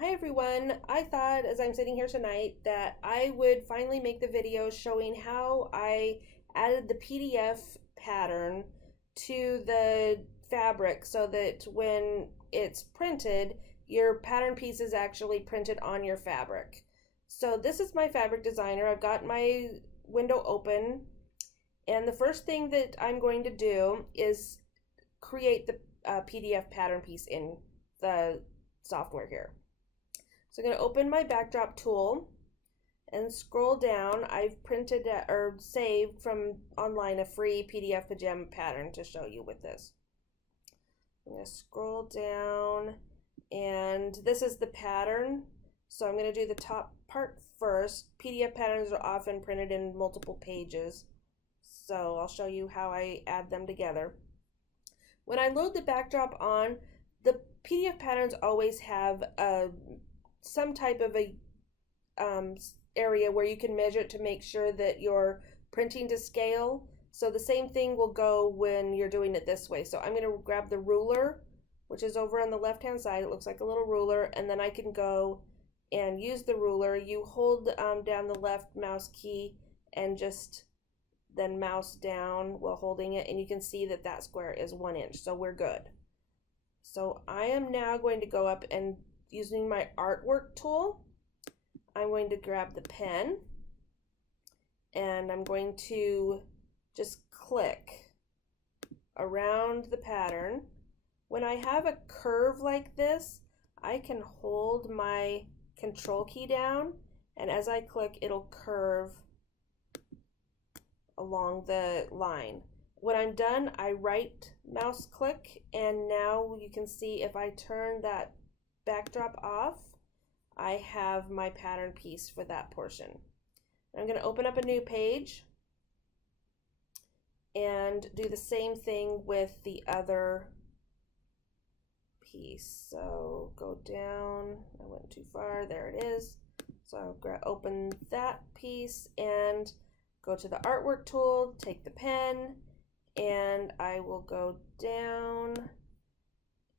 Hi everyone. I thought as I'm sitting here tonight that I would finally make the video showing how I added the PDF pattern to the fabric so that when it's printed, your pattern piece is actually printed on your fabric. So this is my fabric designer. I've got my window open, and the first thing that I'm going to do is create the PDF pattern piece in the software here. So I'm going to open my backdrop tool and scroll down. I've printed or saved from online a free PDF pajama pattern to show you with this. I'm going to scroll down, and this is the pattern. So I'm going to do the top part first. PDF patterns are often printed in multiple pages, so I'll show you how I add them together. When I load the backdrop on, the PDF patterns always have some type of a area where you can measure it to make sure that you're printing to scale. So the same thing will go when you're doing it this way. So I'm going to grab the ruler, which is over on the left hand side. It looks like a little ruler, and then I can go and use the ruler. You hold down the left mouse key and just then mouse down while holding it, and you can see that that square is 1 inch, so we're good. So I am now going to go up and using my artwork tool, I'm going to grab the pen and I'm going to just click around the pattern. When I have a curve like this, I can hold my control key down, and as I click, it'll curve along the line. When I'm done, I right mouse click, and now you can see if I turn that backdrop off, I have my pattern piece for that portion. I'm going to open up a new page and do the same thing with the other piece. So go down, I went too far, there it is. So I'll open that piece and go to the artwork tool, take the pen, and I will go down,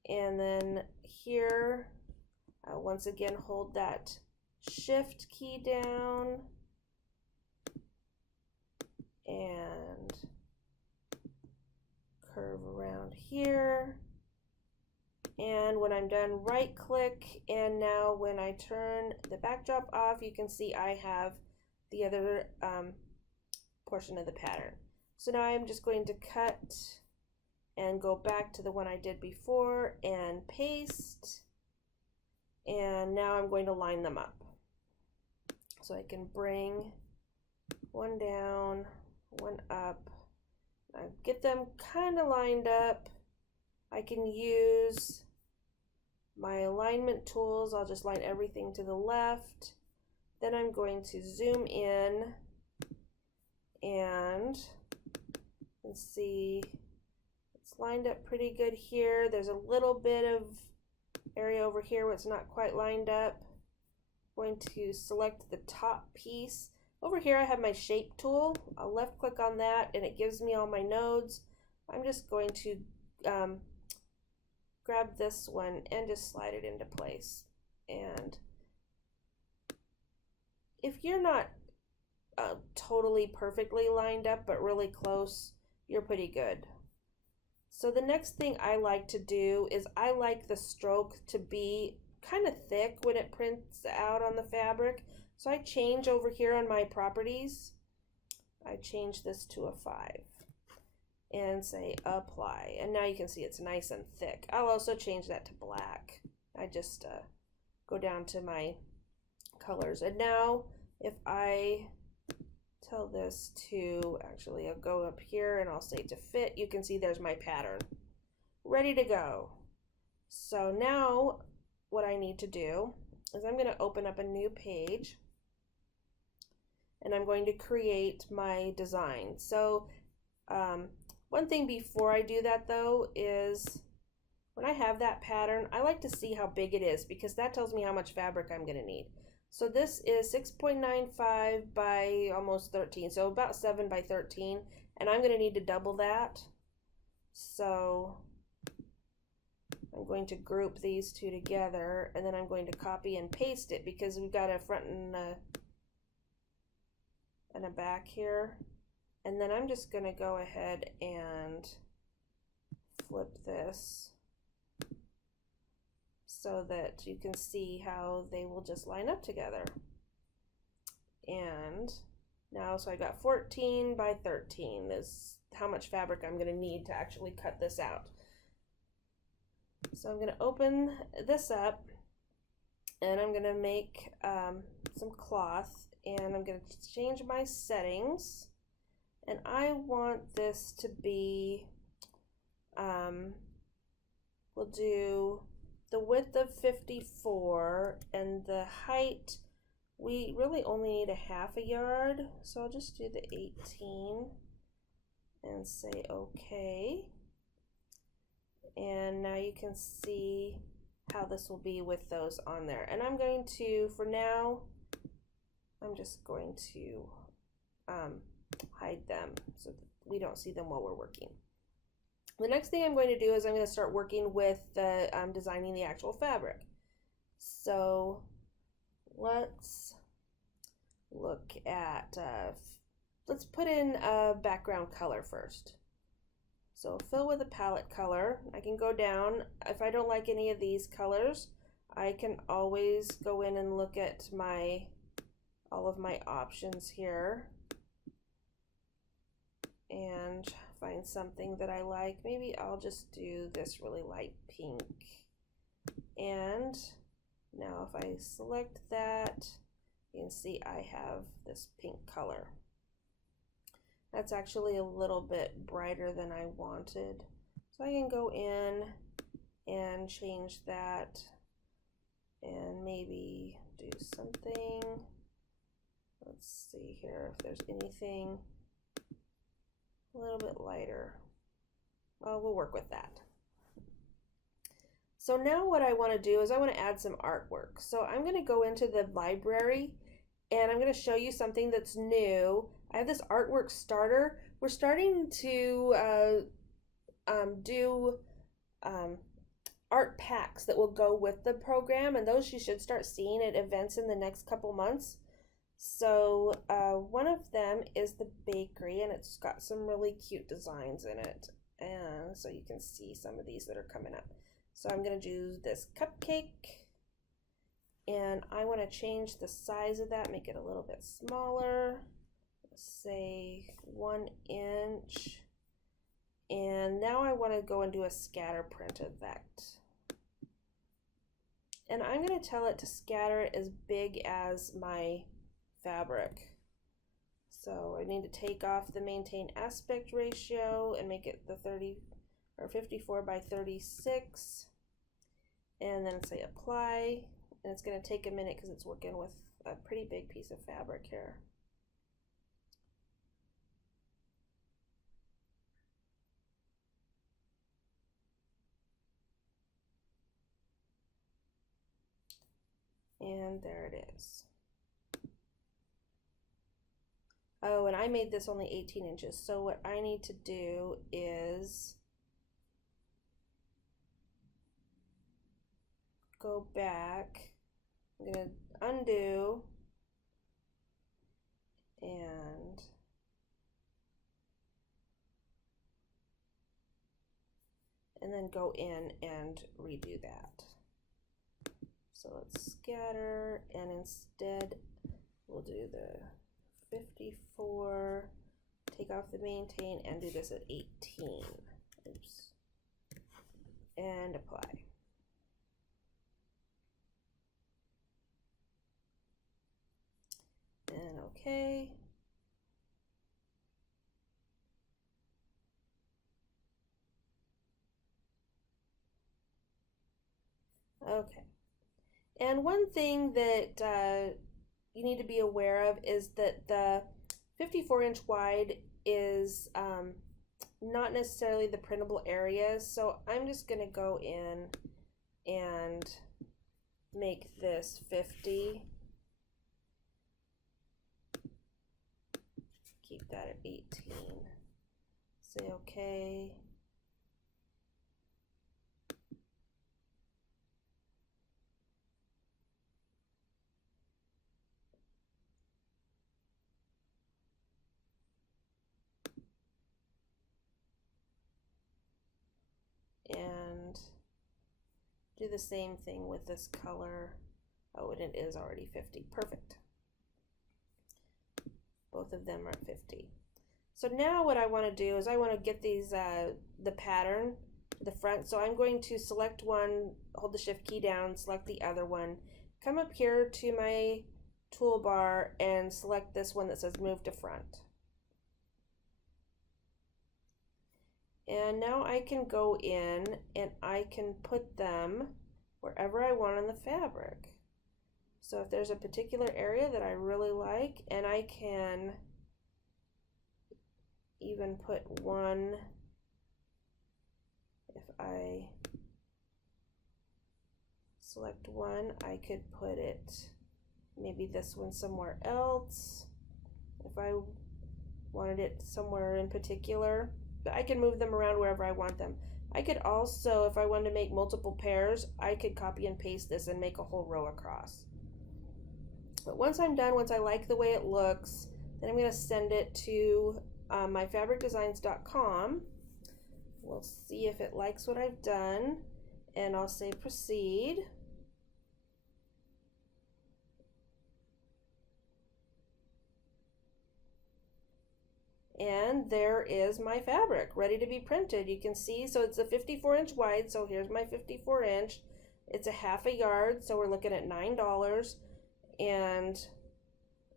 and then here once again hold that shift key down and curve around here, and when I'm done, right click, and now when I turn the backdrop off, you can see I have the other portion of the pattern. So now I'm just going to cut and go back to the one I did before and paste, and now I'm going to line them up. So I can bring one down, one up, get them kind of lined up. I can use my alignment tools. I'll just line everything to the left. Then I'm going to zoom in and you can see it's lined up pretty good here. There's a little bit of area over here where it's not quite lined up. I'm going to select the top piece. Over here I have my shape tool. I'll left click on that and it gives me all my nodes. I'm just going to grab this one and just slide it into place. And if you're not totally perfectly lined up but really close, you're pretty good. So the next thing I like to do is I like the stroke to be kind of thick when it prints out on the fabric. So I change over here on my properties. I change this to a 5 and say apply, and now you can see it's nice and thick. I'll also change that to black. I just go down to my colors, and now if I tell this to, actually I'll go up here and I'll say to fit, you can see there's my pattern ready to go. So now what I need to do is I'm going to open up a new page and I'm going to create my design. So one thing before I do that though is when I have that pattern, I like to see how big it is because that tells me how much fabric I'm going to need. So this is 6.95 by almost 13, so about 7 by 13, and I'm going to need to double that. So I'm going to group these two together, and then I'm going to copy and paste it because we've got a front and a back here. And then I'm just going to go ahead and flip this so that you can see how they will just line up together. And now, so I got 14 by 13 is how much fabric I'm going to need to actually cut this out. So I'm going to open this up, and I'm going to make some cloth, and I'm going to change my settings, and I want this to be, we'll do the width of 54, and the height, we really only need a half a yard, so I'll just do the 18 and say okay. And now you can see how this will be with those on there. And I'm going to, for now, I'm just going to hide them so we don't see them while we're working. The next thing I'm going to do is I'm going to start working with the designing the actual fabric. So let's look at, let's put in a background color first. So fill with a palette color. I can go down. If I don't like any of these colors, I can always go in and look at all of my options here and find something that I like. Maybe I'll just do this really light pink. And now if I select that, you can see I have this pink color. That's actually a little bit brighter than I wanted. So I can go in and change that and maybe do something. Let's see here if there's anything a little bit lighter. Well, we'll work with that. So now what I want to do is I want to add some artwork. So I'm going to go into the library and I'm going to show you something that's new. I have this artwork starter. We're starting to do art packs that will go with the program, and those you should start seeing at events in the next couple months. So one of them is the bakery, and it's got some really cute designs in it. And so you can see some of these that are coming up. So I'm going to do this cupcake, and I want to change the size of that, make it a little bit smaller. Say 1 inch, and now I want to go and do a scatter print effect, and I'm going to tell it to scatter it as big as my fabric. So I need to take off the maintain aspect ratio and make it the 30 or 54 by 36, and then say apply, and it's going to take a minute because it's working with a pretty big piece of fabric here. And there it is. Oh, and I made this only 18 inches. So what I need to do is go back. I'm going to undo and then go in and redo that. So let's scatter, and instead we'll do the 54, take off the maintain, and do this at 18. Oops. And apply. And okay. Okay. And one thing that you need to be aware of is that the 54-inch wide is not necessarily the printable areas. So I'm just going to go in and make this 50. Keep that at 18. Say okay. Do the same thing with this color. Oh, and it is already 50. Perfect. Both of them are 50. So now what I want to do is I want to get these the pattern to the front. So I'm going to select one, hold the shift key down, select the other one, come up here to my toolbar and select this one that says move to front. And now I can go in and I can put them wherever I want on the fabric. So if there's a particular area that I really like, and I can even put one, if I select one, I could put it, maybe this one somewhere else, if I wanted it somewhere in particular. But I can move them around wherever I want them. I could also, if I wanted to make multiple pairs, I could copy and paste this and make a whole row across. But once I'm done, once I like the way it looks, then I'm going to send it to myfabricdesigns.com. We'll see if it likes what I've done, and I'll say proceed. And there is my fabric ready to be printed. You can see, so it's a 54-inch wide, so here's my 54-inch. It's a half a yard, so we're looking at $9. And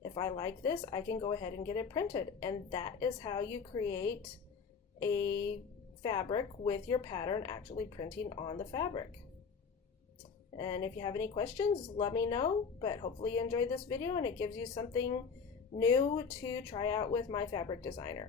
if I like this, I can go ahead and get it printed. And that is how you create a fabric with your pattern actually printing on the fabric. And if you have any questions, let me know. But hopefully you enjoyed this video and it gives you something new to try out with My Fabric Designer.